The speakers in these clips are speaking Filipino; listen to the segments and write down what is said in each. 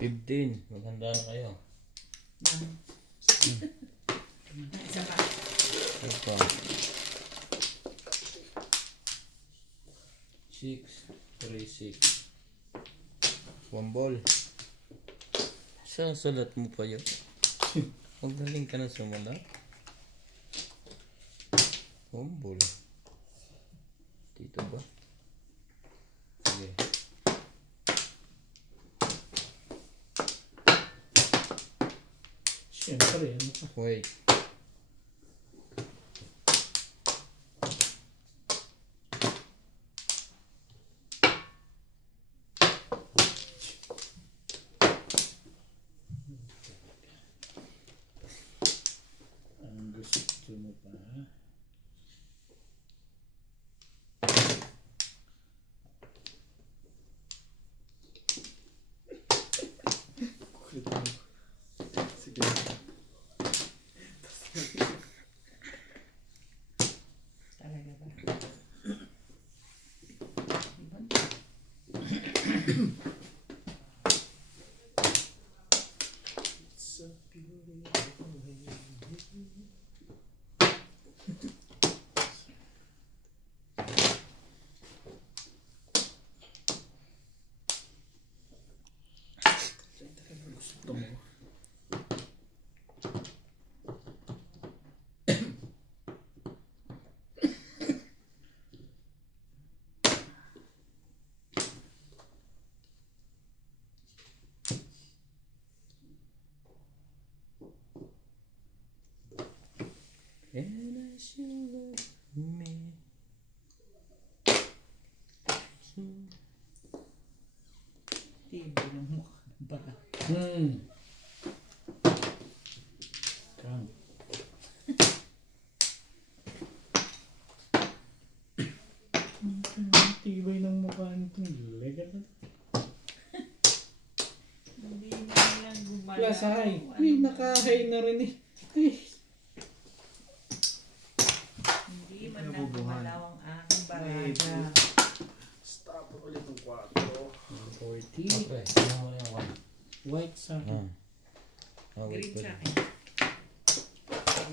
15. Maganda na kayo. Isa pa. Ito. 6, 3, 6. One ball. Saan sulat mo pa yun? Magaling ka na sumulat. One ball. Dito ba? Sige. Siyempre, ano pa? Wait. Ang gusto mo pa, ha? Kulit mo. Sige. Talaga ba? It's a beautiful day. Gusto mo? And I should love me. Tibo ng mukha ng baka. Come. Tibay ng mukha nitong legal na. Hindi na nilang gumalaw. Plus high. Uy, naka-high na rin eh. Ay. Hindi man lang gumalaw ang aking baraga. Stop ulit ng 4. 40. Okay. Ano mo yung one? White sa akin. Green sa akin.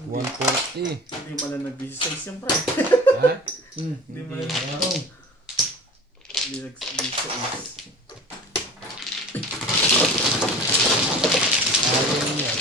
140. Hindi mo lang nag-size yung pre. Ha? Hindi mo lang nag-size. Hindi nag-size. Ayaw niya.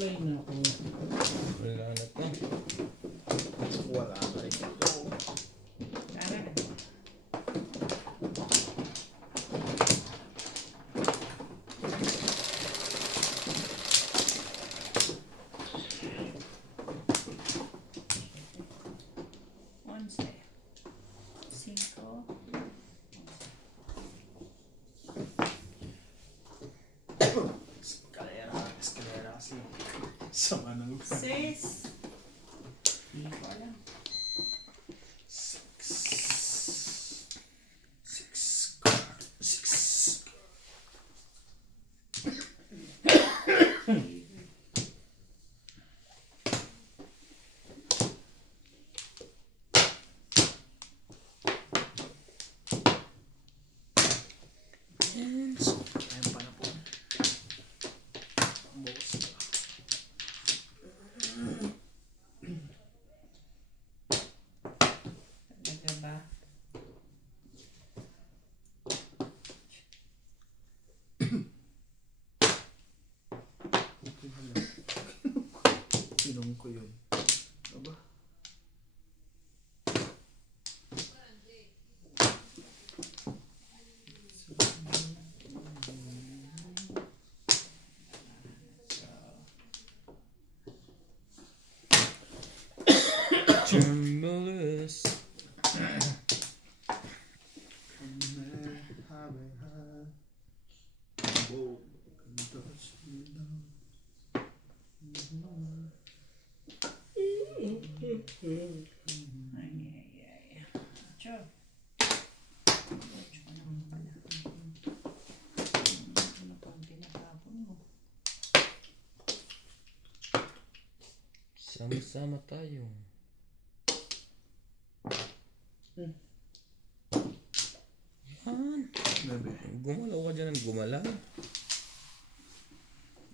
Wala na ako. Wala na to. Wala na rin ito. Tara. Once. 5. Escalera kasi. Sama ng 6. Hindi ko alam. 6. Ayun pa na po. Ang bukas pa. Talaga ba? Sinong ko yun? Aba? Ay, ay, ay. Sure. Ocho ka naman pala. Ano pang tinatapon mo? Sama-sama tayo. Yan. Bebe. Gumalaw ka dyan ng gumalaw.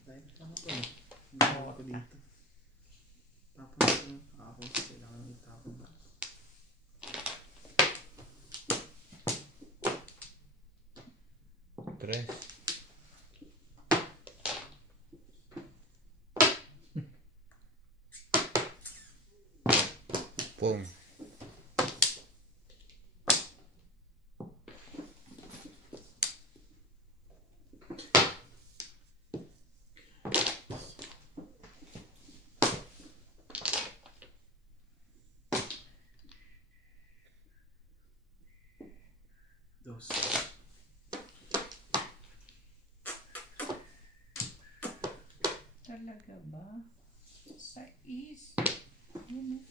Dahil ano ko eh. Ginawa ko dito. Tapos ako kailangan ng itapon ba? Tres. Pum. Dos. Talaga ba? Sais. Yun.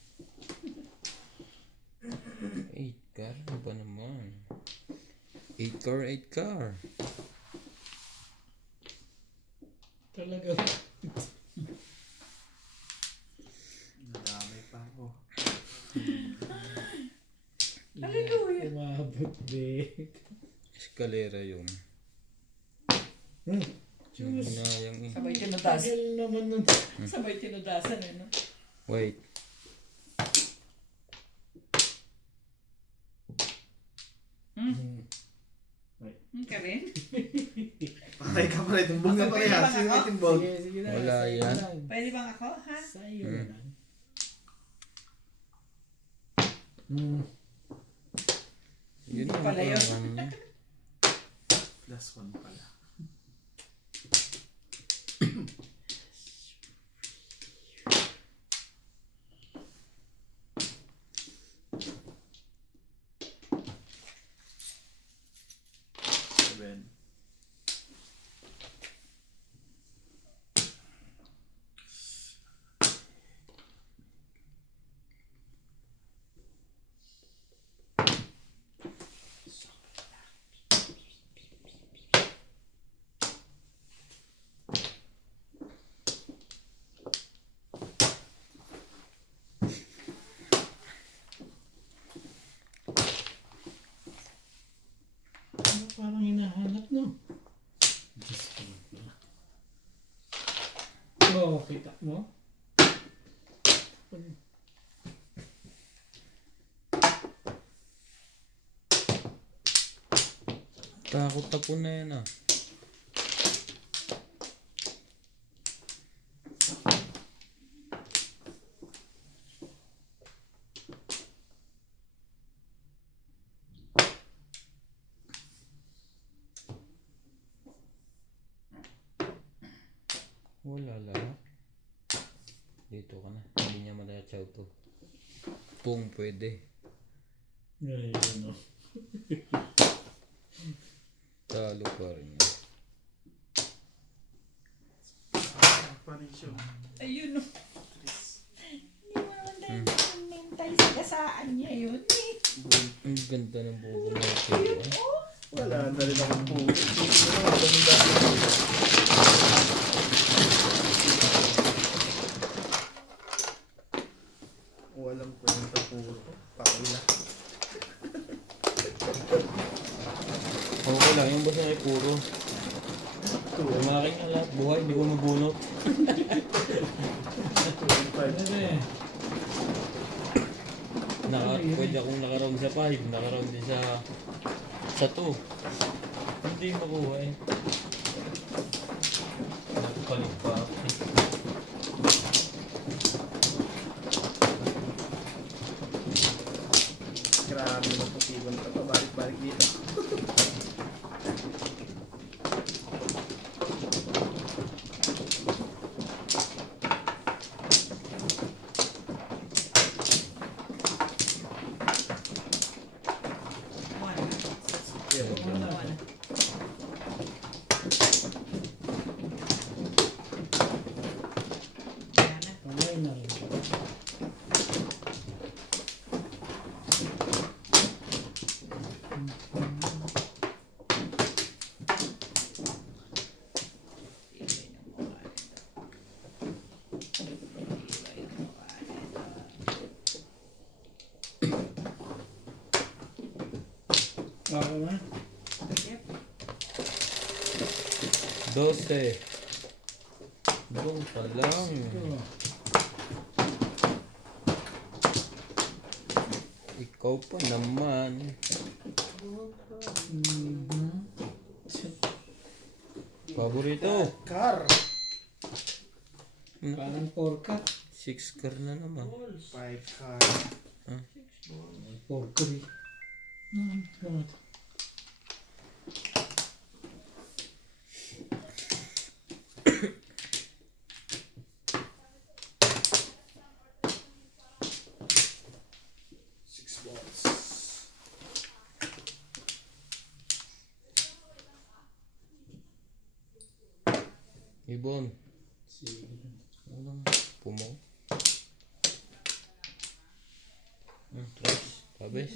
8 car? Ano ba naman? 8 car, 8 car. Talaga. Nadamay pa ako. Hallelujah. Umabot be. Eskalera yun. Diyos. Hinayang eh. Sabay tinudasan. Tagal naman nun. Sabay tinudasan eh, no? Wait. Ka rin? Patay ka pala itong bong na pala yan. Sino ka itong bong? Sige na. Wala sa'yo yan. lang. Pwede bang ako, ha? Sa'yo Hmm. lang. Yun Hindi pala yun. naman. Plus 1 pala. Seven. Ano parang hinahanap, no? Diyos ko na. Oo, kita mo? Takot ako na yan ah. Wala lang. Dito ka na. Hindi niya madachaw to. Pung pwede. Ngayon, no? Talo pa rin. Pa rin siya. Ayun, no? Hindi mo naman tayo mental sa gasaan niya yun, eh. Ang ganda ng bubo na ito. Ayun, oh. Wala na rin akong puno. Ano, walang kwenta puro. Pakila. Okay lang, yung basta ay puro. Yung malaking na lahat, buhay, hindi ko mabunot. Ano eh? Pwede akong nakaround sa 5, nakaround din sa 2. Hindi makuha eh. Nagpalit pa ako eh. Grabe na posible ka pa. Balik-balik dito. One. Ano? One. Yan na. Kamay na rin. Ako na. Yep. 12. Doon pa lang. Ito. Ikaw pa naman. Paborito. Car. Parang 4-cut. 6 car na naman. 5 car. 4-cut eh. God. Ibon. Sige. Walang pumaw. Tres. Tabes.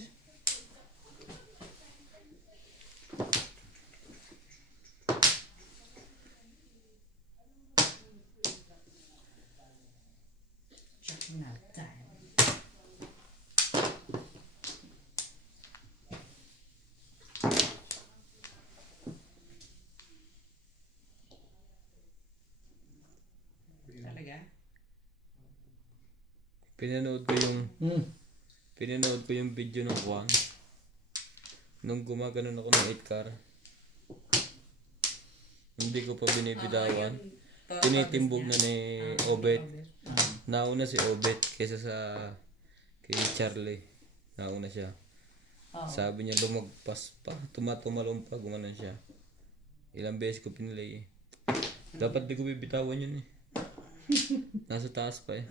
Check na time. Talaga? Pinanood ko yung video ng Juan. Nung gumaganon ako ng 8 car. Hindi ko pa binibitawan. Tinitimbog na ni Obet. Nauna si Obet kaysa sa kay Charlie. Nauna siya. Sabi niya lumagpas pa. Tumatumalong pa. Gumanon siya. Ilang beses ko pinilay eh. Dapat di ko bibitawan yun eh. Nasa taas pa eh.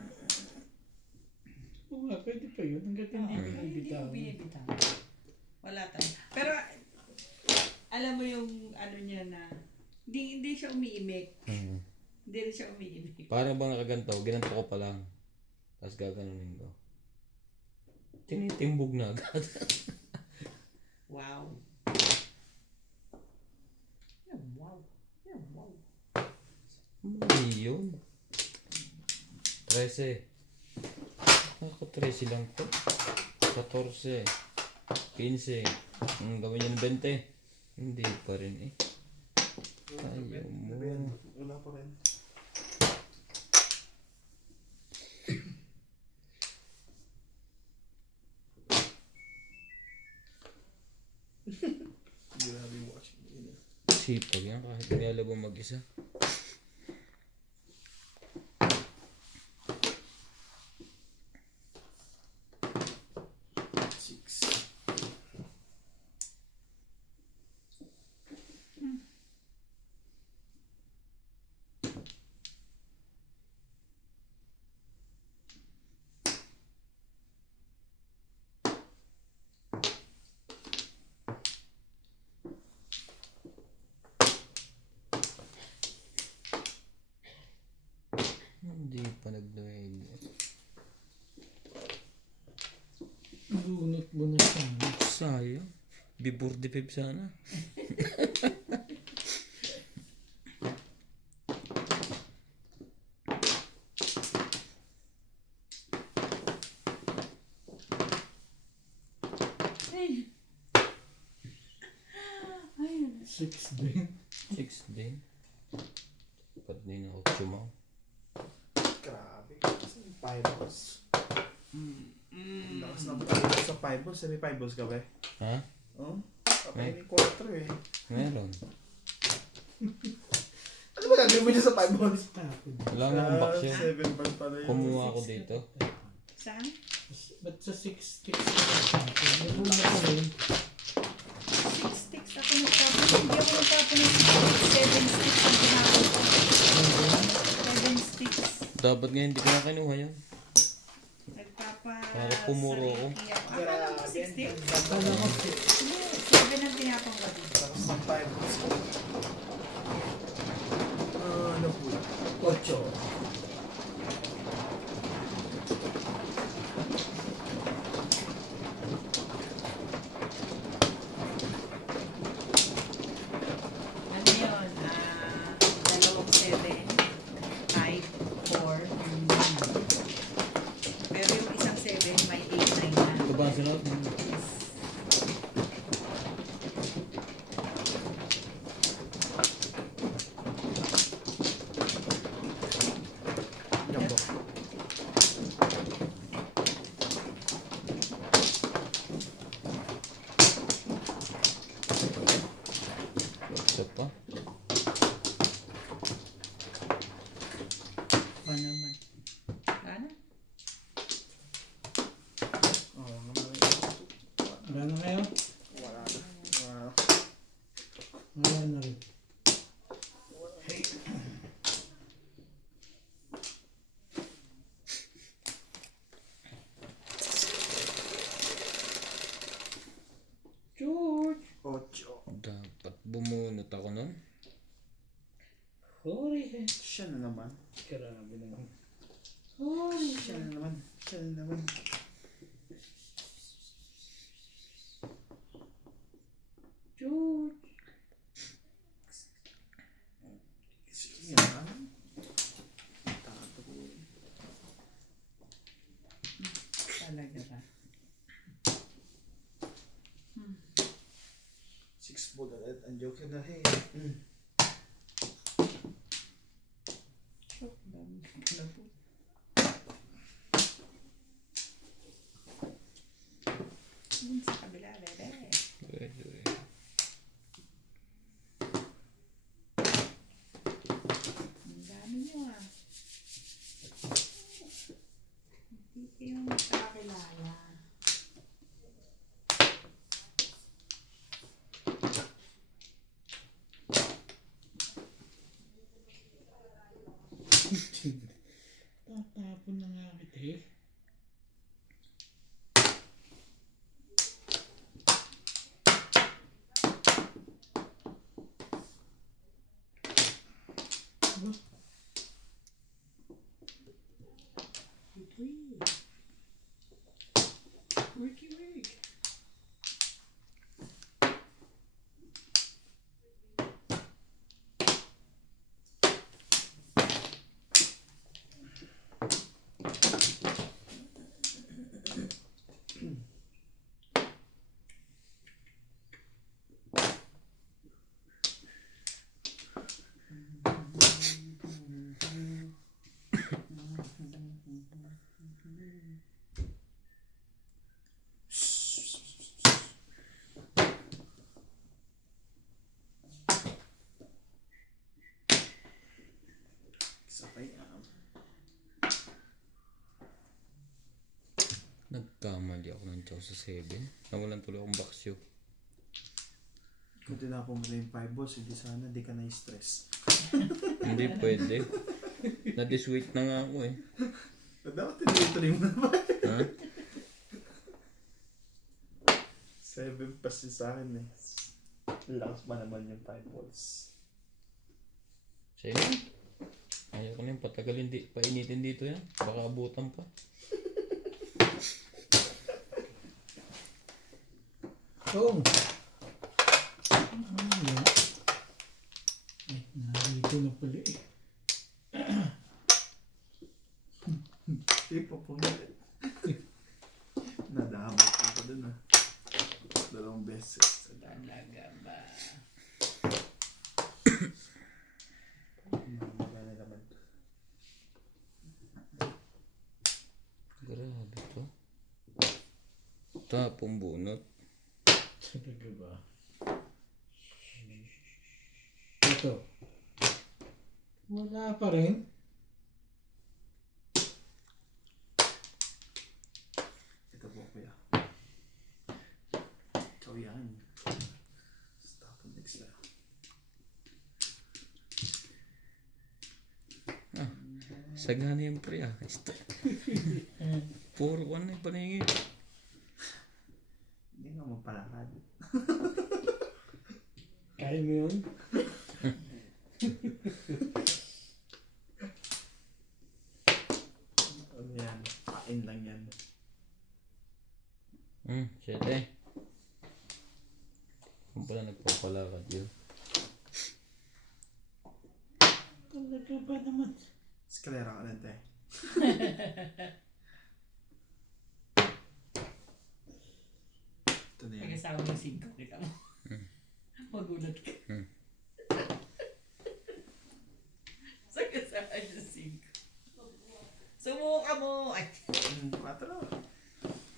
Oo nga, pwede pa yun. Hanggat hindi Hindi binibitaw. ko binibitaw. Wala tayo. Pero, alam mo yung ano niya na, hindi siya umiimik. Hindi rin siya umiimik. Para bang nakaganto, ginanto ko pa lang. Tapos gaganunin ko. Tinitimbog na agad. Wow. Yeah, wow. Yeah, wow. Mali yun. 13. Ako 13 lang to. 14. 15. Gawin niya ng 20. Hindi pa rin eh. Ayaw mo. Wala pa rin. Grabe mo kasi. Sipag yan kahit nilalabang mag-isa. Hindi pa nag-9. Bunot mo na sana. Sayang. Before the 5 sana. Ayun. 6 din. 6 din. Dapat din ako chumaw. Grabe. Kasi yung 5 balls. Lakas ng pagkakas sa 5 balls. May 5 balls ka ba? Ha? Oo. Kapag may 4 eh. Meron. Ano ba gagawin mo dyan sa 5 balls? Tapon. Wala nga akong baksyo. 7 balls pala yun. Kumuha ako dito. Saan? Ba't sa 6 sticks na tapon? May bunot ko rin. 6 sticks ako nagtapon. Hindi ako nagtapon ng 7 sticks ang tinapon ko. 7 sticks. Dapat nga hindi ko na kinuha yan. Para pumuro ako. Akala ko 6 sticks. Akala ko 7 ang tinapon ko dito. Lakas ng 5 balls. Ano po? 8. Ano yun? Dalawang 7, 5, 4, and 9. Pero yung isang 7, may 8, 9 na. Ito ba ang sunod? Wala na kayo? Wala na. Wow. Wala na rin. George! Ocho. Dapat bumunot ako nun. Sorry. Siya na naman. Grabe naman. Siya na naman. Siya na naman. George! Yan. Tato ko. Talaga ba? 6 ball ulit. Ang joke na rin. Shock lang. Ano po? Sa kabila, bebe. Pwede. Ang dami nyo ah. Hindi kayo magkakilala. Tatapon na nga kita eh. Diba? Worky work. Sabay Nagkamali ako ng chow sa 7. Nawalan tuloy akong baksyo. Kung tinapon mo na yung 5 balls, hindi sana di ka na-stress. Hindi pwede. Na-disweight na nga ako eh. Dapat tinutuloy mo naman. Ha? 7 pa siya sa akin eh. Lakas pa naman yung 5 balls. Sige. Ayaw ko na yung patagalin. Painitin dito yan. Baka abutan pa. Oh! Ano? Ay, narito na pala eh. Hindi pa pumilit. Nadamot ako dun ah. 2 beses. Talaga ba? Magana naman. Grabe to. Tapong bunot. Talaga ba? Ito. Wala pa rin. Ito po kuya. Ikaw yan. Stop on next na. Sagana yung pre ah. Puro ko na yung paningin. Hindi nga magpalakad. Kaya mo yun? Ano yan? Pain lang yan. 7. Kung pala nagpapalakad yun. Talaga ba naman? Eskalera ka lang tayo. Ito na yan. Nag-asawa ng 5, kita mo. Magulat ka. Nag-asawa ng 5. Sumuka mo! Ay! 4.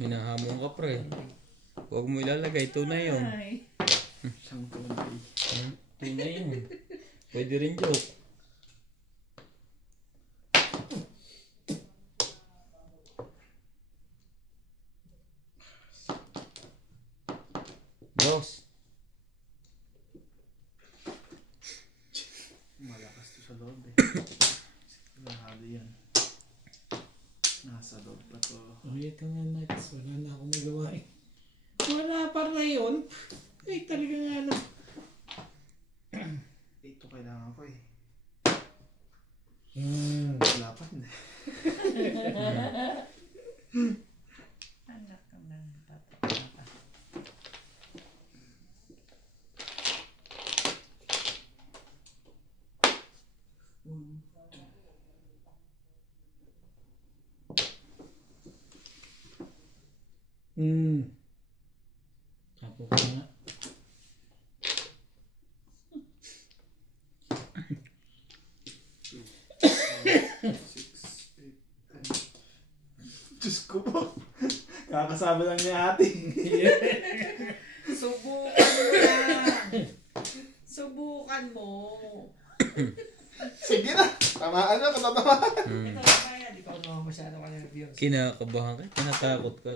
Minahamon ka pre. Huwag mo ilalagay. Tunay yun. Ay. Siyang tunay. Tunay yun. Pwede rin joke. Dos. Malakas to sa loob eh. Sigurado yan. Nasa loob pa to. Ito nga nuts. Wala na akong magawa eh. Wala pa na yun. Ay talaga nga ano. Ito kailangan ko eh. Hmm. Wala pa hindi. Anak ka na. Tatakata. Tapo ko nga. Diyos ko po. Kakasama lang ni ate. Subukan mo lang. Subukan mo. Sige na. Tamaan na. Katatamaan. Ito na kaya. Di pa ako masyado ka nervyos. Kinakabahan ka? Tinatakot ka?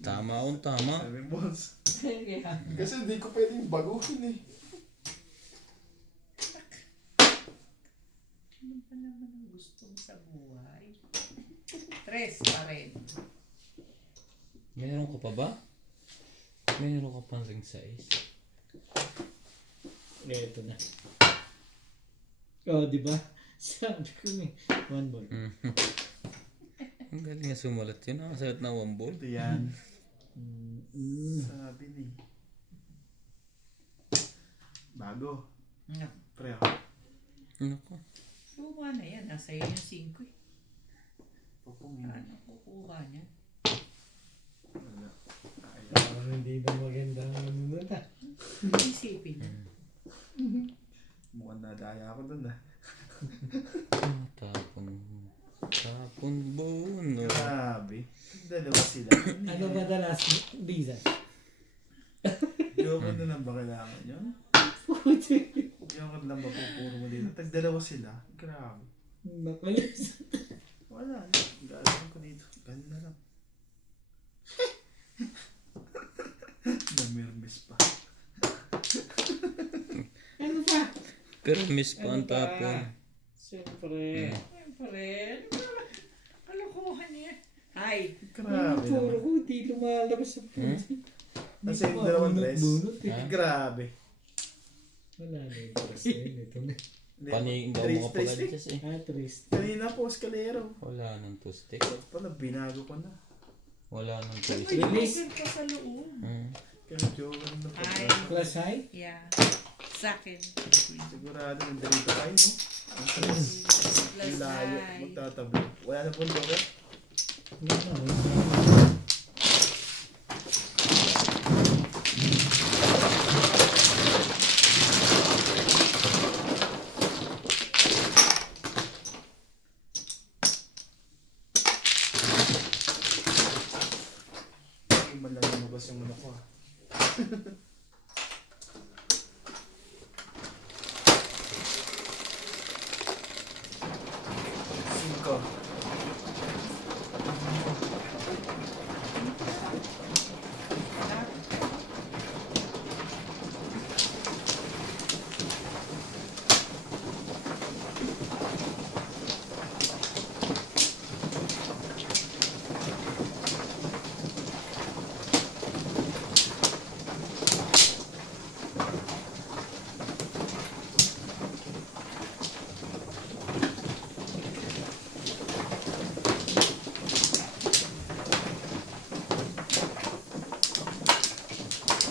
Tama akong tama. Sabi boss. Sige. Kasi hindi ko pwedeng baguhin eh. Ano pa naman ang gusto mo sa buhay? 3 pa rin. Meron ka pa ba? Meron ka pang ring size? Ito na. Oh, di ba? Sabi ko eh. 1 ball. Ang galing nga sumulat yun. Nakasalat na 1 ball. Ito yan. Sabi ni. Bago. No. Pre. Naku. Luma na yan. Nasa iyo yung 5 eh. Pupungin. Ano kukuha niya? Wala. Ayaw. Parang hindi na maganda ang ano nun ah. Isipin niya. Mukhang nadaya ako dun ah. Tapon buno. Grabe. Dalawa sila. Ano ba dalas? Visa? Joker na lang ba kailangan yun? Puti. Joker lang ba pupuro mo dito? Tag-dalawa sila. Grabe. Nakulis. Wala. Gagawin ko dito. Ganun na lang. Namirmis pa. Ano pa? Pero miss pa ang tapon. Siyempre. Siyempre. Kalokohan niya. Hi. Grabe Puro naman. ko, di lumalabas sa puti. Kasi yung dalawang dress. Bunot eh. Ha? Grabe. Wala na yung dress na yun. Ito na. Panig daw Trace, mga trace, pagalis eh. Ah, trist. Kanina po, eskalero. Wala nang toothstick. Pala, binago ko na. Wala nang May toothstick. joker pa sa loob. Kaya Joker na po. Ay. Plus high? Yeah. Sa akin. Sigurado nandito tayo, no? Ang stress. Plus Ang layo. high. Magtatabi. Wala na po Joker. Wala na. Hindi man lang lumabas yung muna ko, ah. Cinco.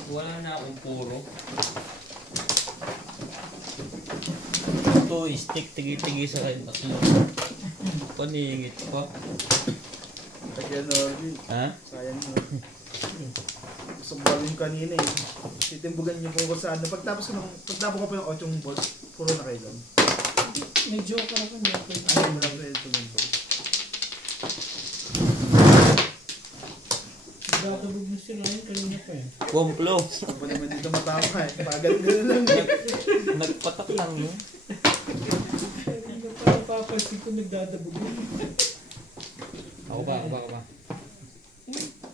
Wala na akong puro. Ito, stick, tigi-tigi sa kayo tatlo. Paningit pa. Kaya Norvin. Ha? Sayang mo. Gusto ko yung kanina eh. Titimbugan niyo po ko sa ano. Pagtapos ko pa yung 8 balls, puro na kayo doon. May joker ako. Ayaw mo lang pwede tumimbo. Dadabog na si Ryan kanina pa eh. Bomplo. Ako naman dito matama eh. Pagal-gal lang eh. Nagpatak lang yun. Kanina pa napapansin ko nagdadabog na. Ako ba?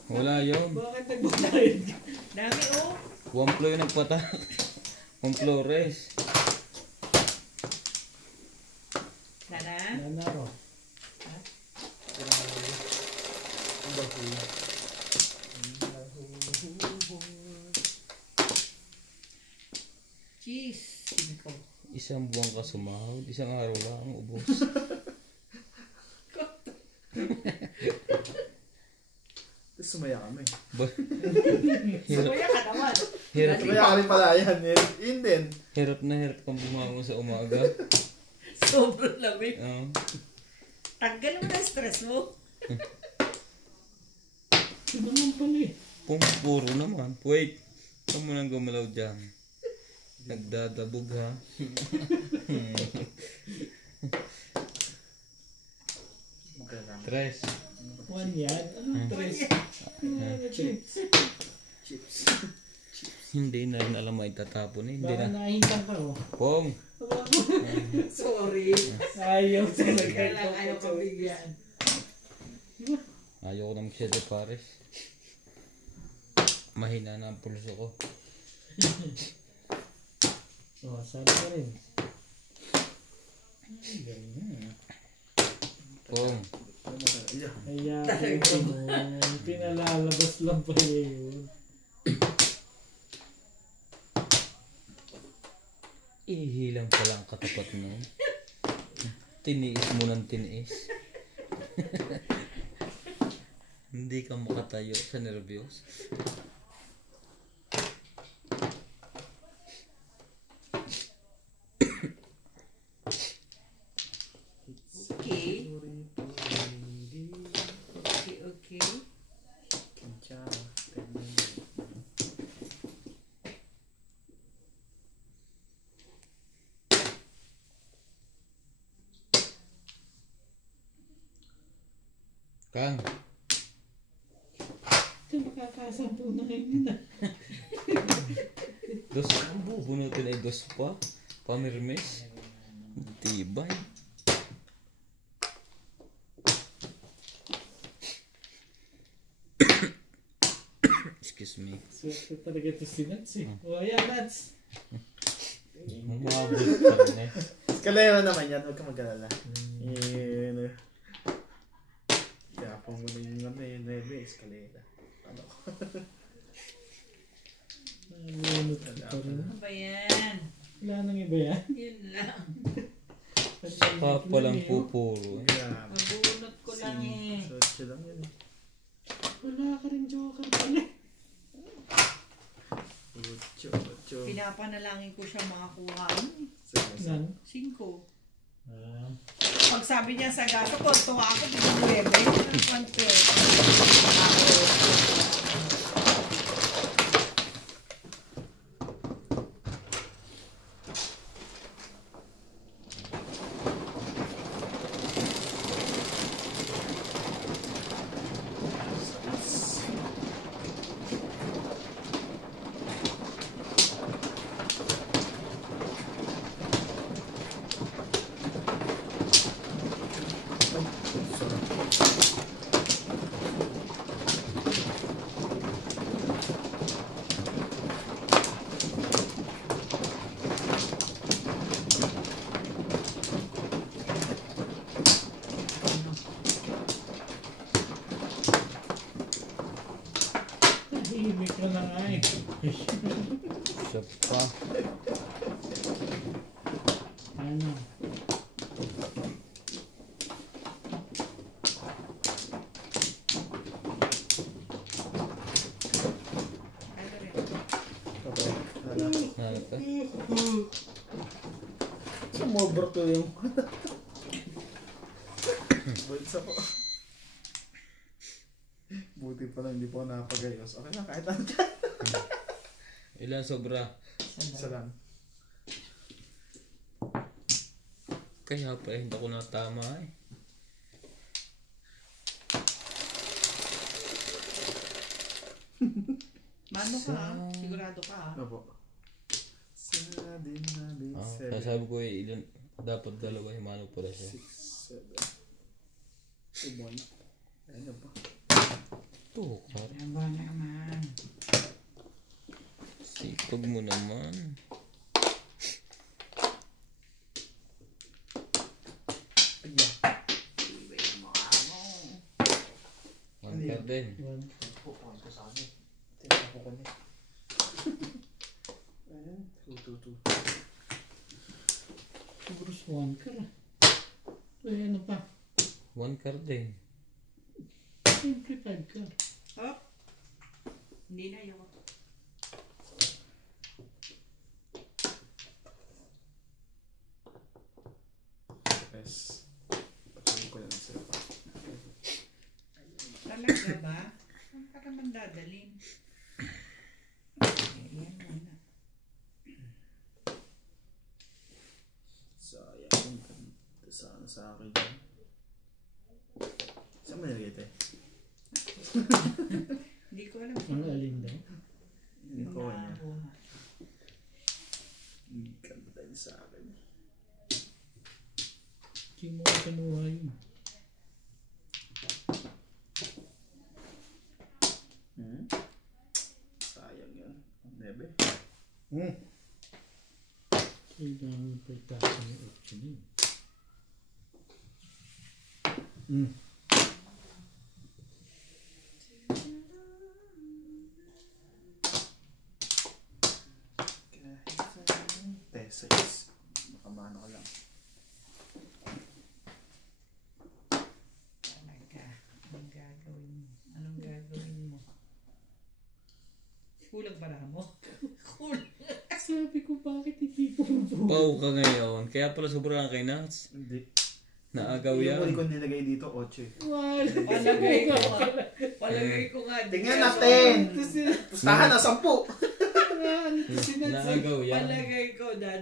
Wala yun. Bakit nagbabayad ka? Dami oh. Wamplo yung nagpata. Wamplores. Sana? Ano ako? Cheese. Cinco. Isang buwan ka sumahod, isang araw lang ubos. Tapos sumaya kami. Sumaya ka naman. Hirap, Sumaya ka rin pala yan. Yun din. hirap na hirap kang bumangon sa umaga. Sobrang lamig. Oo. Tanggal mo na stress mo. Ito naman pala eh. Puro naman. Wait. Huwag mo nang gumalaw dyan. Nagdadabog ha. Tres. One yan. Ano tres? Chips. Chips. Hindi na rin alam may tatapon eh. Hindi Baka na. nahihintang ka oh. Pong. Sorry. Ayaw talaga. Kaya lang ayaw pabigyan. Ayaw ko ng siyete pares. Mahina na ang pulso ko. Oh, sabi ko rin. Ganyan. Pong. Kaya pinalalabas lang pa yun. Ihilang pala ang katapat nun. Tiniis mo ng tiniis. Hindi ka makatayo sa nervyos. Okay. Okay. Kang, Ito makakasampu na ngayon na. dos ang bubunutin ay dos pa. Pamirmis. Tibay. Excuse me. Swerte talaga ito si Nats eh. O ayan Nats. Umabot pa rin eh. Eskalera naman yan. Huwag ka mag-alala. Yun. Kaya po muna yung ano yun. Eskalera. Ano? Nalunod ka pa rin. Ano ba yan? Wala nang iba yan. Yun lang. Saka palang pupuro eh. Yeah. Mabunot ko lang eh. Sotso lang yun. Wala ka rin joker pala. Ocho. Pinapanalangin ko siya makakuha. Nan? 5. Ah. Pag sabi niya sa gaso, tuwa ako, bigyan 9. 112. Tahimik ka na nga eh. Siya pa. Ano? Ano ka? Sumobra to yung... Bulsa ko. Buti pa lang, hindi po ako nakapagayos. Okay lang, kahit ano dyan. Ilan sobra? Isa lang. Kaya pala hindi ako natama eh. Mano ka ha? Sigurado ka ha? Ano po? Sa din na din. Kaya sabi ko eh, ilan, dapat dalawa himano pala siya. 6, 7. 1. Ano pa? Tukar. Aba naman. Sipag mo naman. One card din. Siguro swan ka na. Ay, ano pa? One card din. Siyempre 5 ka. Hop. Hindi na yun. Yes. Patuloy ko lang sila pa. Talaga ba? Saan ka naman dadalhin? Ayan muna. Sayang. Sana sa akin yun. Saan mo nilagay tayo? Hindi ko alam. Ang alin daw? Hindi ko niya. Nabuha. Ganda din sa akin. Hindi mo ka kinuha yun. Sayang yun. Ang nebe. Kailangan pa itaas yung option yun. T6. Makamano ka lang. Talaga. Anong gagawin mo? Anong gagawin mo? Kulang para mo? Kulang. Sabi ko bakit hindi pumupo? Pau ka ngayon. Kaya pala sobrang kay Nats. Hindi. Naagaw Yung huli yan. ko nilagay dito, 8. Wala. Palagay ko nga. Palagay ko nga. Tingnan natin! Pustahan na 10! Naagaw yan. Palagay ko na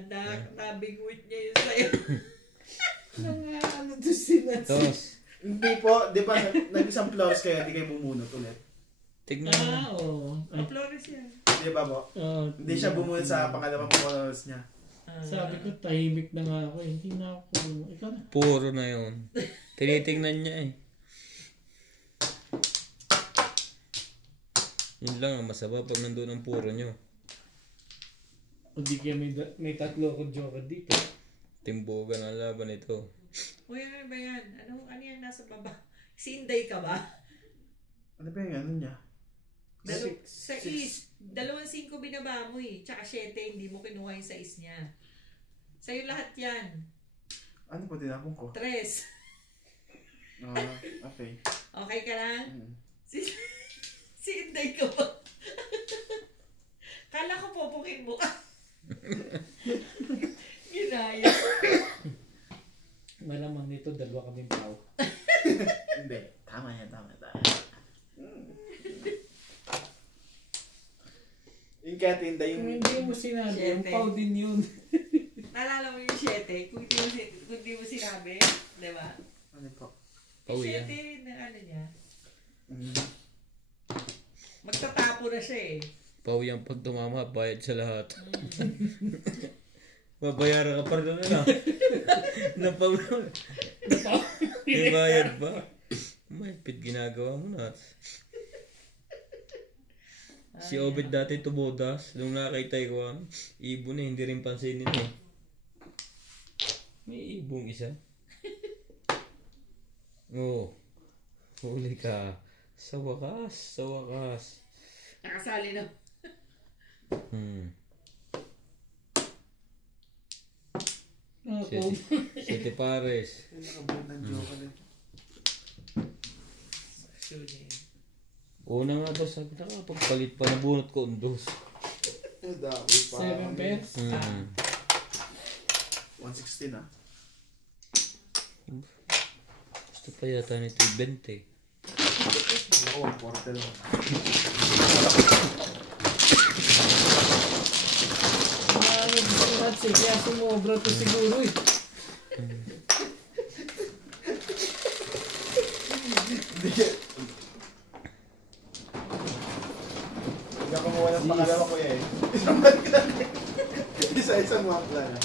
nabingwit niya yun sa'yo. Ano to sinat? Tos. Hindi po, di ba nag-isang flowers kayo, hindi kayo bumunot ulit. Tignan mo. Oo. Ang Flores yan. Di ba po? Hindi siya bumunot sa pangalawang flowers niya. Sabi ko tahimik na nga ako eh. Hindi na ako. Ikaw na. Puro na yun. Tinitingnan niya eh. Yun lang ang masama pag nandun ang puro nyo. Hindi kaya may tatlo akong joker dito. Timbogan ang laban ito. Uy, ano ba yan? Ano yan nasa baba? Si Inday ka ba? Ano ba yung ano niya? Sa is. 2-5 binaba mo eh. Tsaka 7, hindi mo kinuha yung 6 niya. Sa'yo lahat yan. Ano po tinapon ko? 3. Okay. Okay ka lang? Si Inday ka ba? Kala ko pupukin mo ka. Ginaya. Malamang nito, dalawa kaming tao. Hindi. Tama yan. Yung kaya tinda Kung yung... hindi mo sinabi, yung Siyete. pau din yun. Naalala mo yung 7? Kung di mo sinabi, di ba? Ano po? Pau Yung yan. 7 na ano niya. Magtatapo na siya eh. Pau yan pag tumama, bayad sa lahat. Babayaran ka pa rin na. Napau. May bayad pa. May pit ginagawa mo na. Si Obed dati tumodas. Nung nakita ko, ibon eh, hindi rin pansinin eh. May ibong isa. Oo. Huli ka. Sa wakas. Nakasali na. City Pares. Nakabunod ng joke ulit. Una nga daw sabi na pagpalit pa nabunot ko undos. Dami pa. 7 pairs? 116 ah. Gusto pa yata nito 20. Ako, 1 quarter lang. Ano gusto natin? Kaya sumobra to siguro eh. Hindi ako mawala ng pangalawa ko eh. Isa-isa mga plana.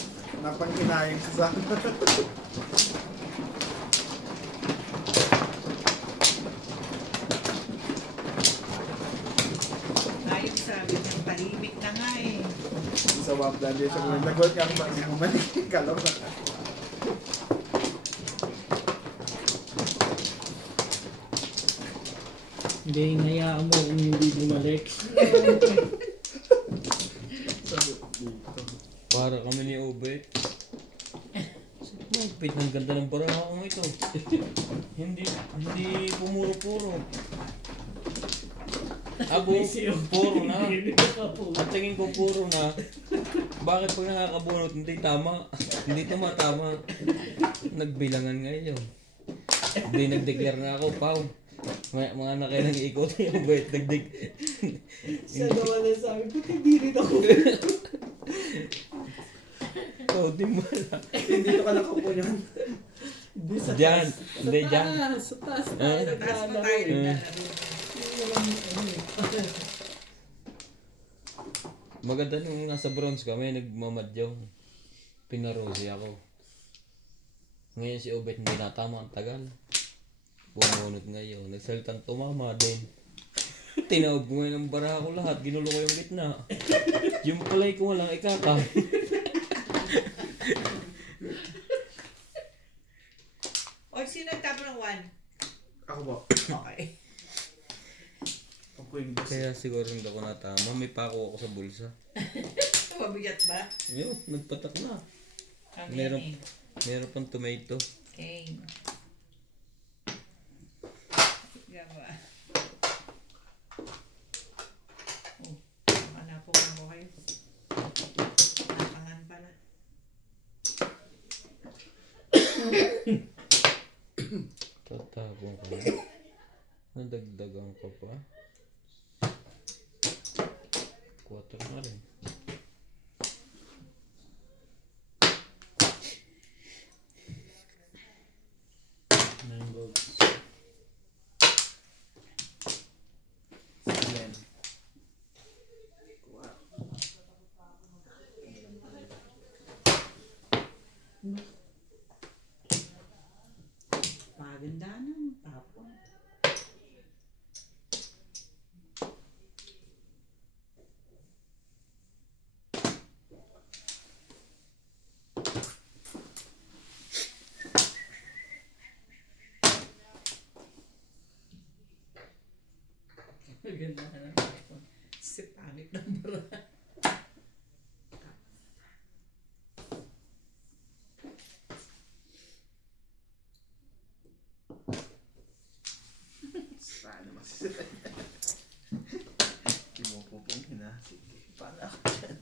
Napangkinayang sa sana. sa Wapland din siya. Nag-work niya ako ba? Hindi bumalik. Kala ko na. Hindi, hinayaan mo kung hindi bumalik. Para kami ni Obet. Pit ng ganda ng baraha ko ito. hindi pumuro-puro. Ako, puro na. At tingin ko puro na. Bakit pag nakakabunot, hindi tama? Hindi tama. Nagbilangan ngayon. Hindi nag-declare na ako, Pao. Mga anak kayo nang iikot yung Obet. Sa gawa na sabi, puti hindi rin ako. Oh, di mo lang. Dito ka nakaupo niyan. Diyan. Hindi, diyan. Sa taas tayo Taas pa naglalaro. tayo naglalaro. Maganda nung nasa bronze kami, nagmamadyaw. Pinarosi ako. Ngayon si Obet hindi natama ang tagal. Pumunot ngayon. Nagsalitang tumama din. Tinawag ko ngayon ang baraha ko lahat. Ginulo ko yung gitna. Yung kulay ko walang ikaka. O, sino nagtapo ng 1? Ako ba? Okay. Ako yung boss. Kaya siguro hindi ako natama. May pako ako sa bulsa. Mabigat ba? Yun, nagpatak na. Kami Meron, yan meron pang tomato. Okay. Gaba. Oh, manapukan ko kayo. Napangan pala. Tatapon ko na. Nadagdagan ko pa. 4 na rin. Ayan. Maganda ng tapon. Maganda ng tapon. Si pangit ng bara. Sana masisira niya. Hindi mo pupungin ha. Sige, paano ako dyan?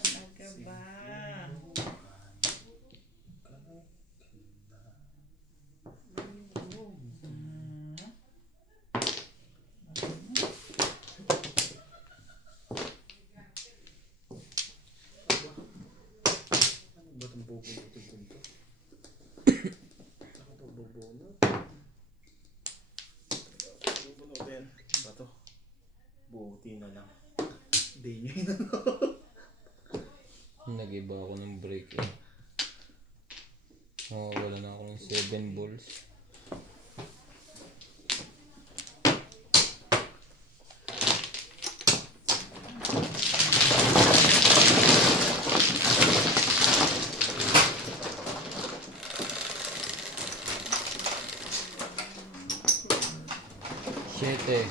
Talaga ba? Ano ba itong bubunotun ko nito? Ako ba bubunot? Bubunutin. Ba ito? Buti na lang. Hindi nyo yun ano. Nag-iba ako ng break eh. Wala na ako ng 7 balls. Siete.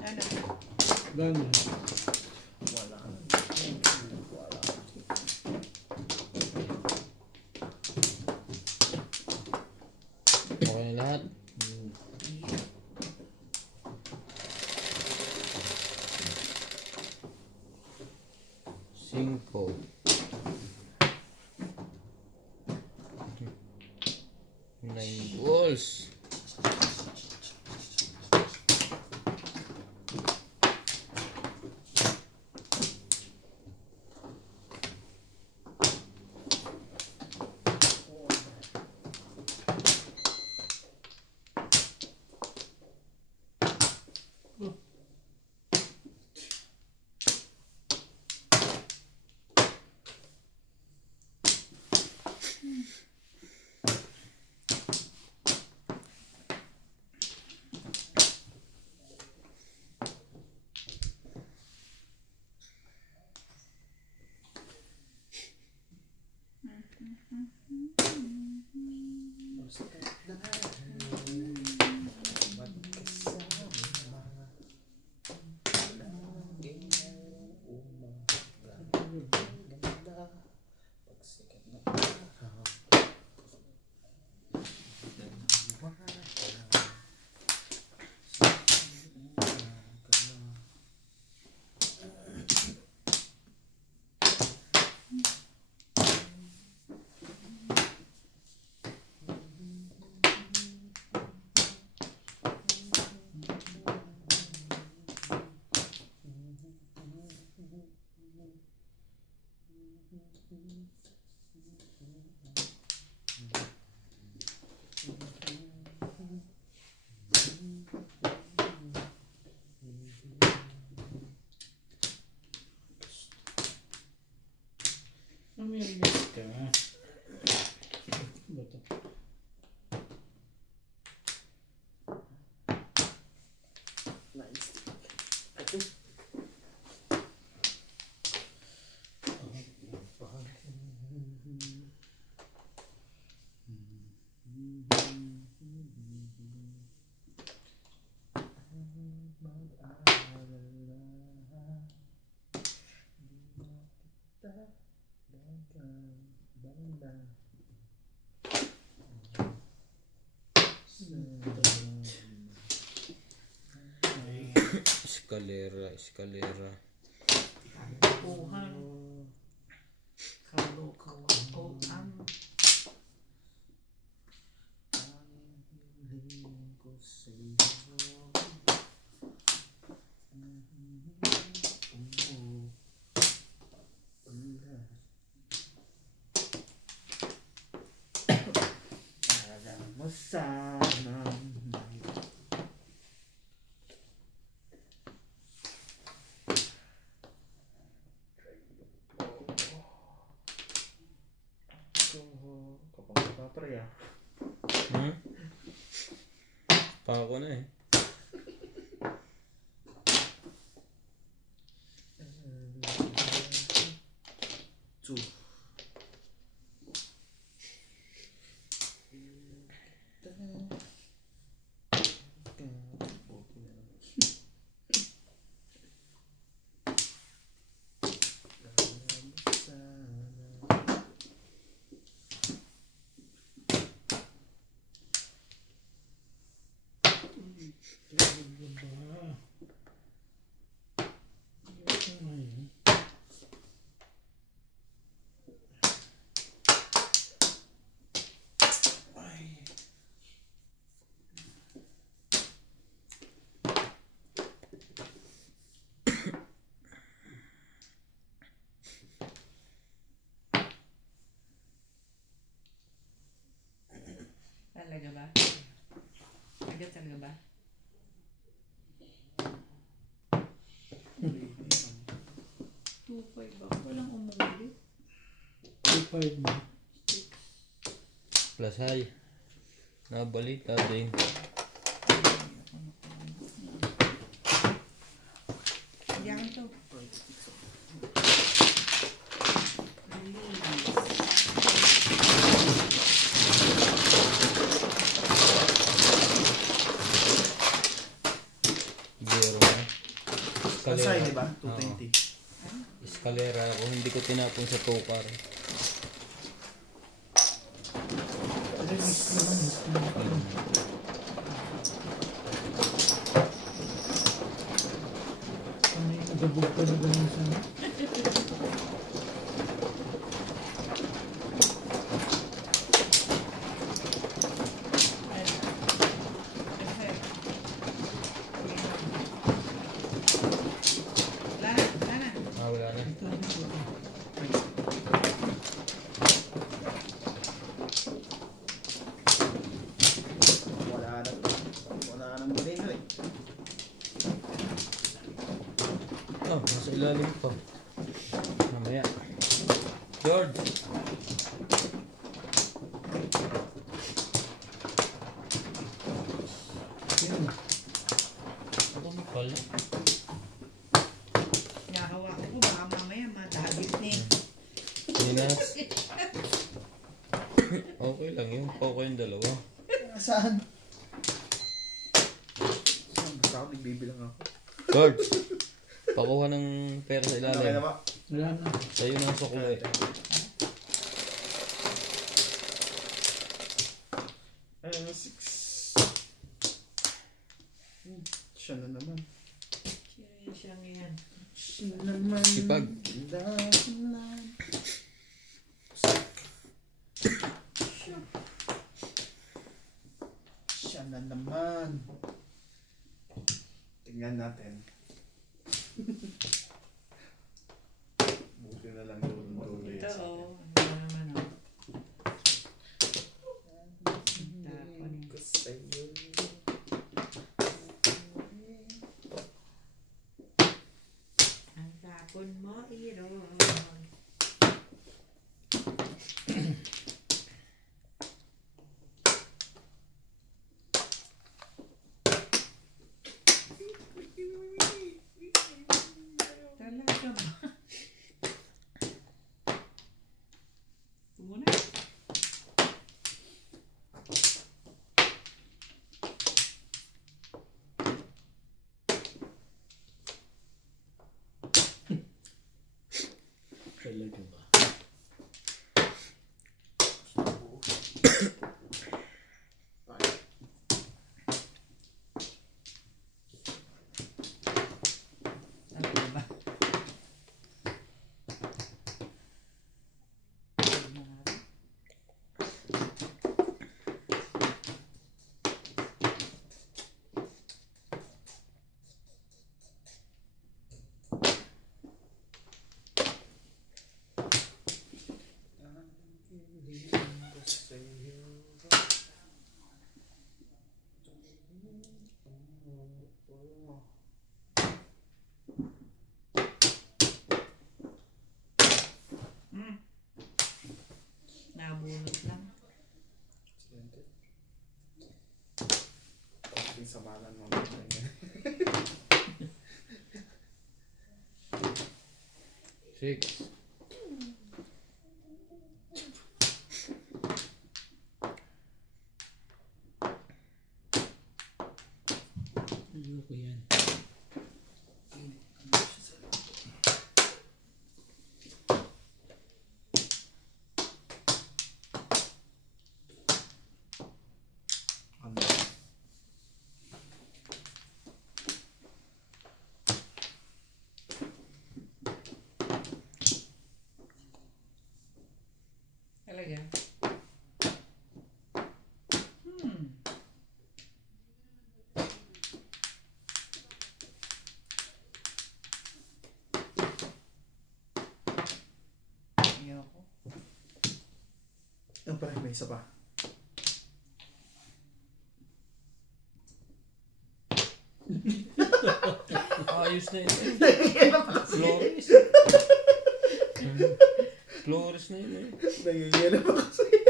Ano? Ganun. Wala. Wala. Okay na lahat. Balls. Namimiss ka. Ano ba ito? Eskalera. Buhay. Kalokohan. Sana. Kapag napapray ah. Pako na eh. Two. Talaga ba? Agad talaga ba? Two five ba? Walang umuli. 2.5 na. Plus high. Nabalita din. Yan to. Zero na. Pasay, di ba? Oo. 220. Eskalera ako. Hindi ko tinapon sa tokar. Gabog pa na ganun sana. ilalim pa. Mamaya. George! Yun. Ako makal. Nahawakan ko, baka mamaya madagit ni. Ninas. Okay lang yun. Okay yung dalawa. Saan? Basta ako nagbibilang ako. George! Pakuha ng pera sa Okay ilalim. na ba? Wala na. Sa'yo na sa kulay. Ayun, 6. Siya na naman. Siyang yan. Siya naman. Sipag. Dahilan. Siya na naman. Tingnan natin. Buti na lang yung tuloy. Ito o. Ano naman o. Tapon eh. Ko sa'yo. Ang tapon mo, Iron. Talaga ba? Muna. Talaga ba? Talaga ba? Nabunot lang. Ating samalan mo. Six. Ayoko yan. Ano? Talaga. Ayoko. Yung pala, may isa pa. Ayos na yun. Flores. Flores na yun eh. Nagigilap ako sa'yo.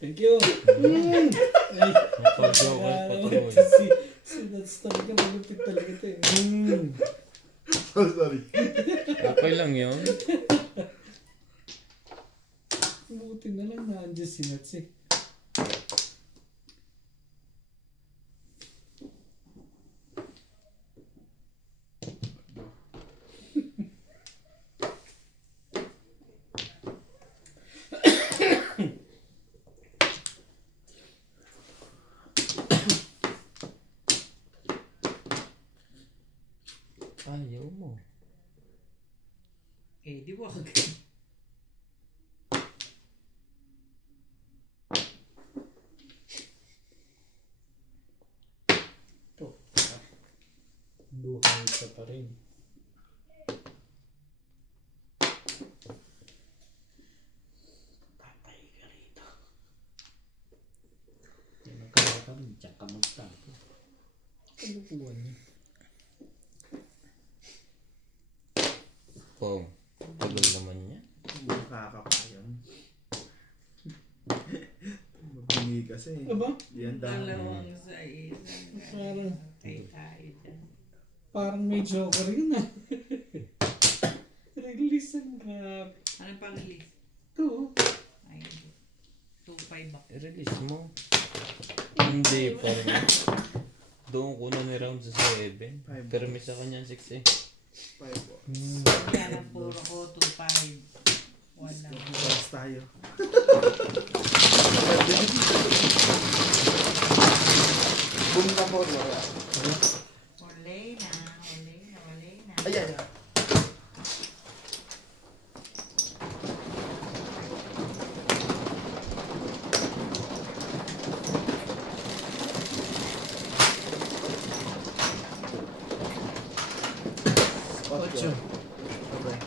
Thank you. Ay, Pag-joker, patuloy. si that's talaga malupit talaga ito eh. Oh, sorry. Okay lang yun. Buti na lang na andyan si Nats eh. Ayaw mo. Eh, di wag. Ito. Buhay ka pa rin. Patay ka rito. Yan ang kaya tsaka magtapo. Kalukuhan niya. Wow. Tagal naman niya. Nakakapayon. Mabingi kasi. Aba? Yan dahil. Dalawang sa isang. Parang, Tay tayo dyan. parang may joker yun ah. Release ang grab. Anong pang-release? Ito. Ay, 2.5 ba? I-release mo. Hindi pa rin. Doon ko na ni round sa 7. Pero may sa kanya 6 eh. 5 po. Yan ang puro ko, 2.5. Wala. Tapos tayo. Boom na po. Wala na. Ayan. Ocho. Okay.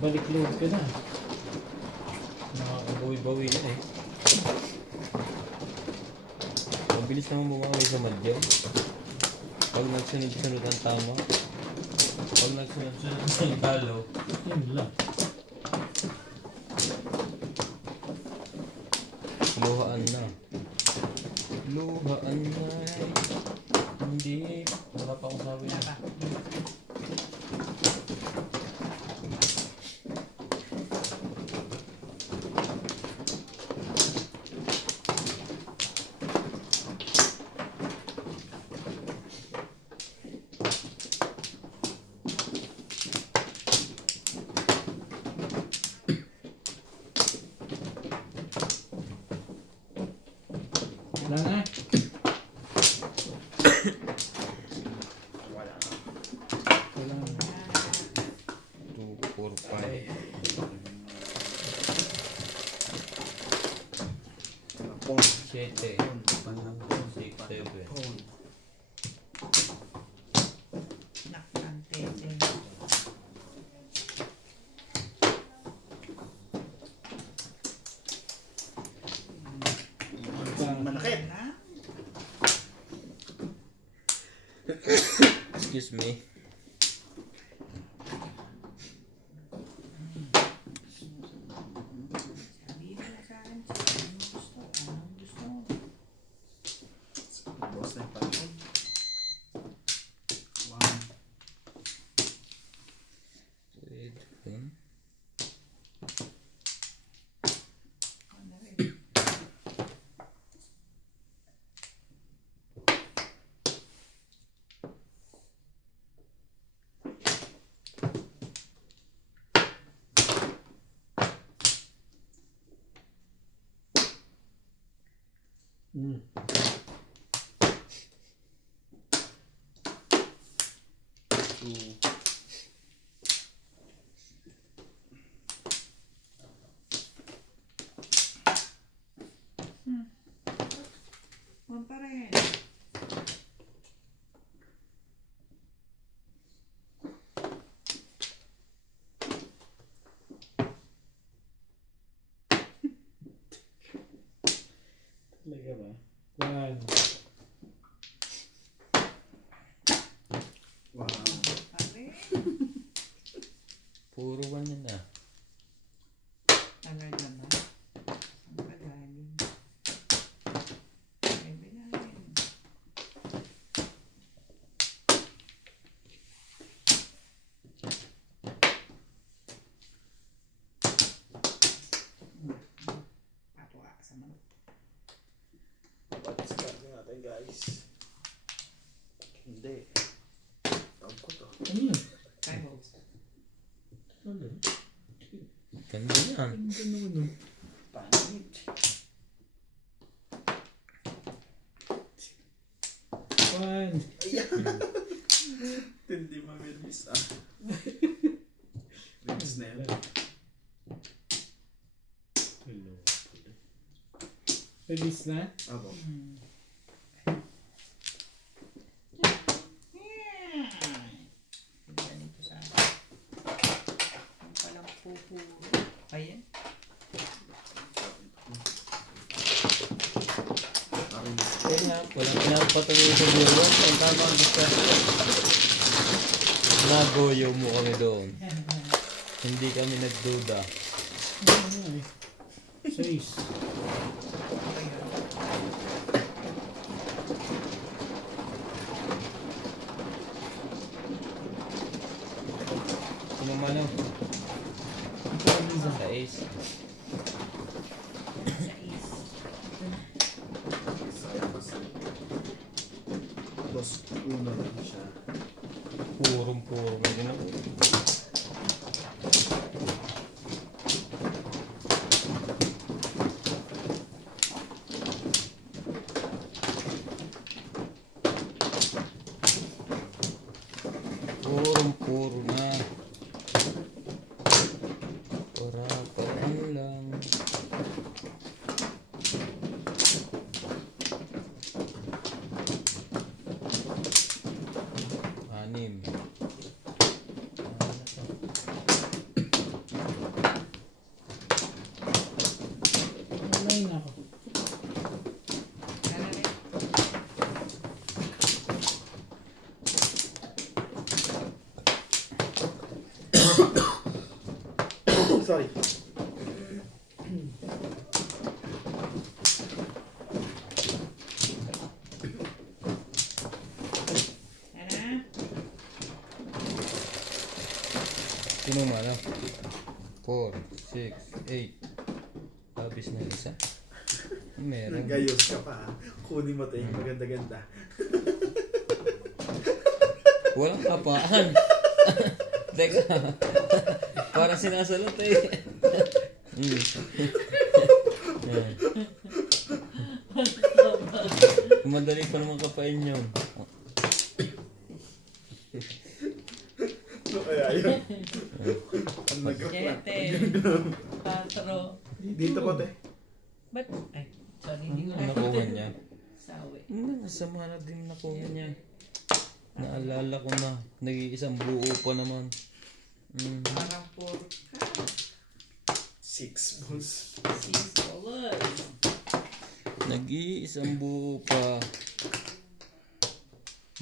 Balik loob ka na. Nakakabawi-bawi na eh. Mabilis naman bumawi sa madyan. Pag nagsunod-sunod ang tama. Pag nagsunod-sunod ang talo. Yun lang. Luhaan na. Luhaan na. Hindi. Wala pa akong sabi na. Wala na. Wala. Wala na. 2, 4, 5. Phone. 7. 6, 7. Phone. Nakante. Manakit. Na? Excuse me. Sabi mo na sa akin, anong gusto mo? Boss na yung panahon. 1. Ano rin? Hmm. Huwag pa rin. Talaga ba? 1. Wow. Pa rin. Puro 1 yan ah. Talaga ba? Ang kagaling. Ay, bilangin. Patwa sa manok. Start na natin guys. Hindi. Tawag ko to. Ano yun? 5 volts. Ano? Ganda yan. Ang ganda naman nun. Panit. 1. Ayan. Hindi mabilis ah. Bilis na yan. Hello. Release na? Ako. Ganito sa akin. Ang palang pupuro. Ayan. Narinig. Kaya nga, walang pinapatuloy sa buwan. Ang tama ang discussion. nagoyo mo kami doon. Hindi kami nagduda. Ano eh. 6. Sino man o? Sa ace. Sa is. Dos, uno lang siya. Purong-purong. Hindi na. Purong-puro na. Para lang. Anim. Online ako. Ano rin? Sorry. Ano? Sino man o? 4, 6, 8. Habis na isa. Meron. Nagayos ka pa. Kunin mo ito yung maganda-ganda. Walang kapaan. Teka. Parang sinasalot eh. Madali pa naman kapain yun. Ano kaya yun? Ang nagkaklat. 7. 4. Dito ko, te. Ba't? Ay, sorry, hindi ko Nakuha niya. sawi. Nasama na din nakuha niya. Naalala ko na. Nag-iisang buo pa naman. Parang 4 ka. 6 balls. 6 dollars. Nag-iisang buo pa.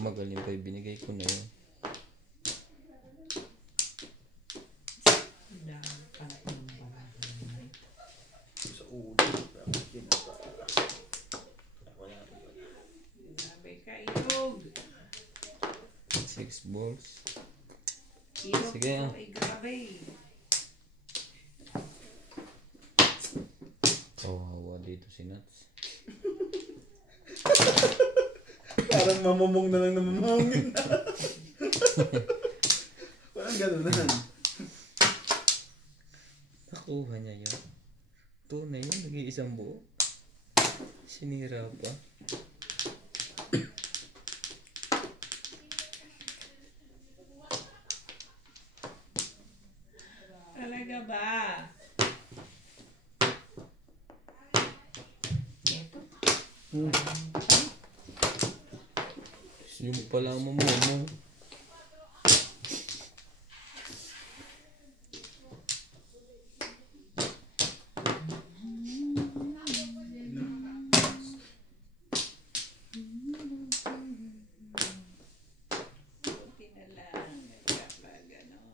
Magaling pa yung binigay ko na yun. Sa ulo. Grabe ka, ilog. 6 balls. Ilog Sige, ko, ah. ay grabe. Kawawa dito si Nuts. Parang mamumong na lang na mamumongin na. Parang gano'n na. Nakuha niya yun. Tunay yun, nag-iisang buo. Sinira pa. Talaga ba? Ito. Yung pala ang mamumo. Buti na lang. Nagkapag ganon.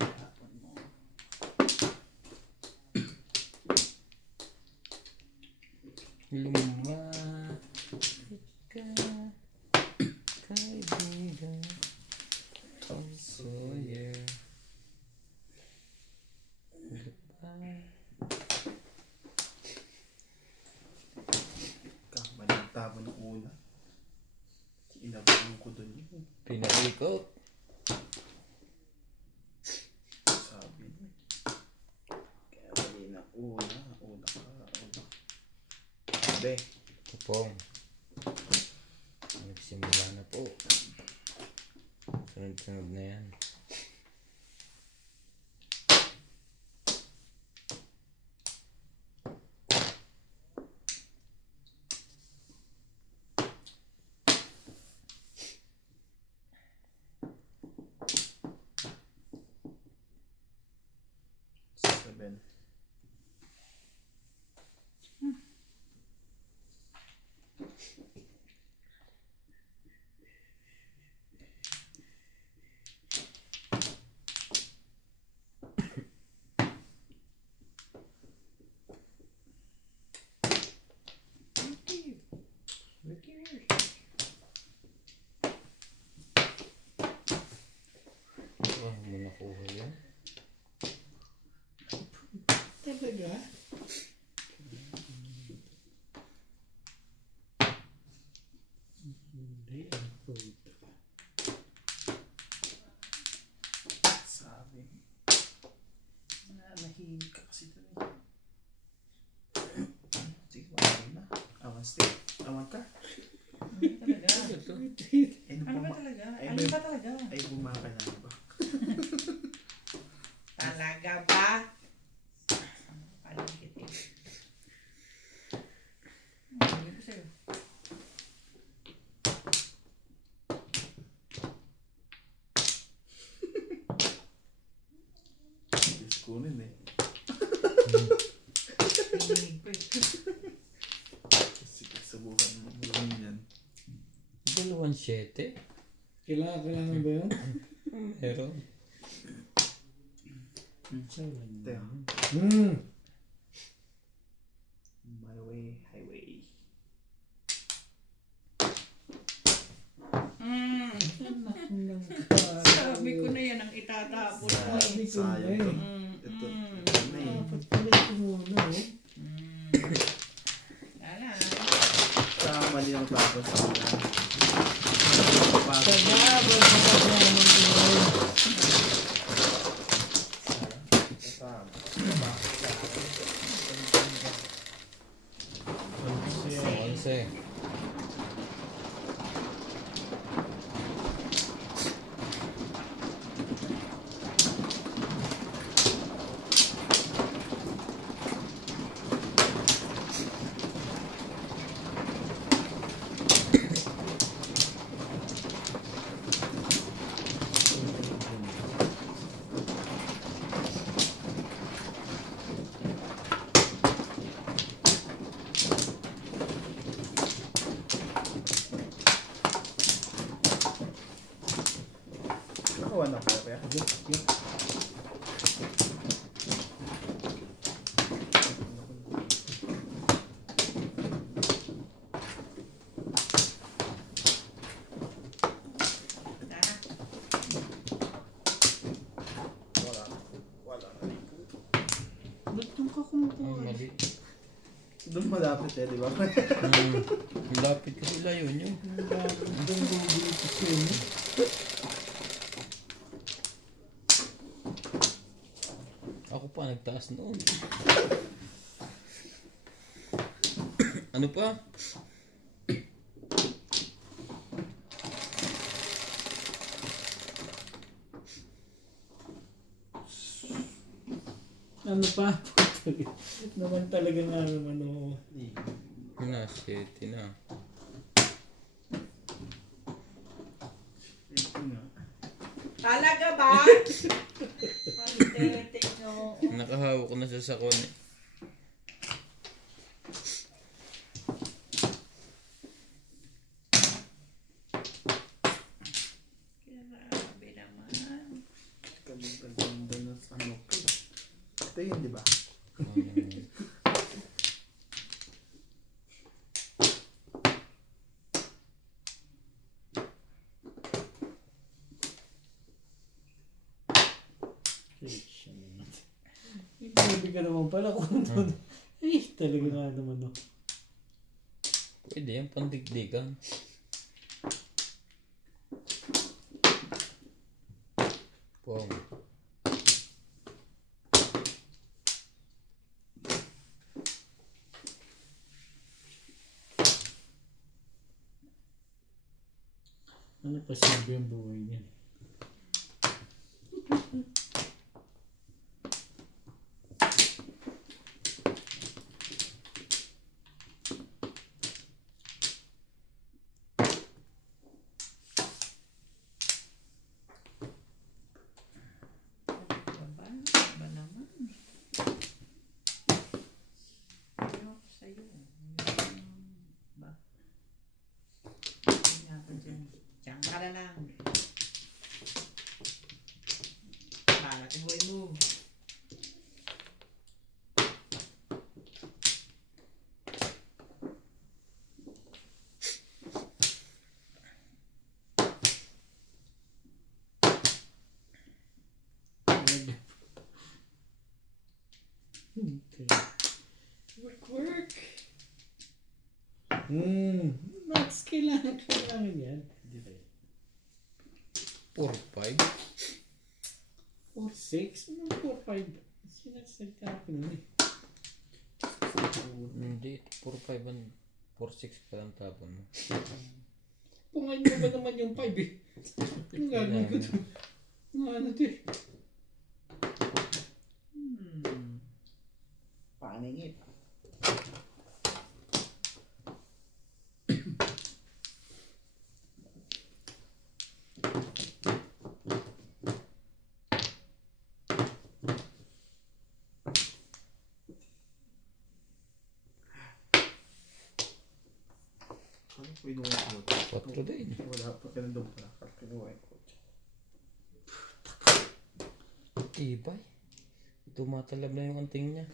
Tapon mo. Lumapit ka, kaibigan, Tom Sawyer. Kamaling tama ng una. Inabahan ko doon yun. Pinaikot. Sabi niya. Kaya mali na una. Una ka. Sabi. Kupong. Nagsimula na po. Sunod-sunod na yan. talaga? Hindi, ano po ito? Sabi. Nahihig ka kasi ito. Sige, wala na. Awan stick. Awan ka. Talaga. Ano Ano ba pa? talaga? Ay, Ano may- ba talaga? Ay, bumaka na ba? Talaga ba? Alam kita eh. Sabi ko sa'yo. Diyos kunin eh. Pinig ko eh. Sige, subukan mo. Muling yan. 2-7? Kailangan ba yun? Meron. Teo. My way, highway. Sabi ko na yan ang itatapon mo eh. Sayang to. Ito na eh. Pagpalit ko muna, oh. Wala. Tama din ang tapos sa ulan. Sagabal sa paglaman ko ngayon. Onse. Nakawan na po kaya. Wala. Wala na rin po. Ba't yung kakumukuha? Mali. Doon malapit eh, di ba? Lapit kasi layo nyo. Ang gugulo ko siya, no? Ako pa nagtaas noon. Ano pa? Ano pa? Naman talaga nga naman, oh. Yun na, 7 na. Ito nga. Talaga ba? Pagtete nyo. Nakahawak ko na sa sakon eh. Grabe naman. Ganda na sa ano. Ito yun, di ba? Grabe ka naman pala kung ano. Ay, talaga nga naman, oh. Pwede yan, pandigdigan. Pong. Ano pa sabi ang buhay niya? Ba naman? Ayoko sa'yo. Ba? Hindi ako dyan. Diyan ka na lang. Max, kailangan yan. Hindi ba yan? 4-5. 4-6? Ano 4-5? Sinagsalita ko nun eh. Hindi, 4-5 an 4-6 pa lang tapon mo. Pungayin mo ba naman yung 5 eh? Anong gagawin ko to? Ano to eh? Paningit. Ano po yung ko? 4 din. Wala pa, pinandong pa. Kinuha yung coach. Ibay. Tumatalab na yung anting niya.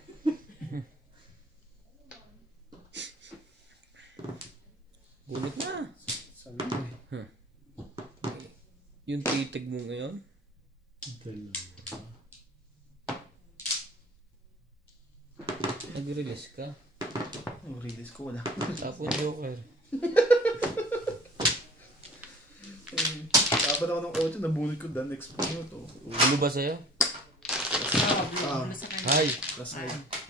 Gulit na. Sabi Yung titig mo ngayon. Nag-release ka. yung release ko, wala. Tapon joker. Tapos ako ng 8, nabunod ko the next point to. Ano ba sa'yo? Sa Ay! Plus 9.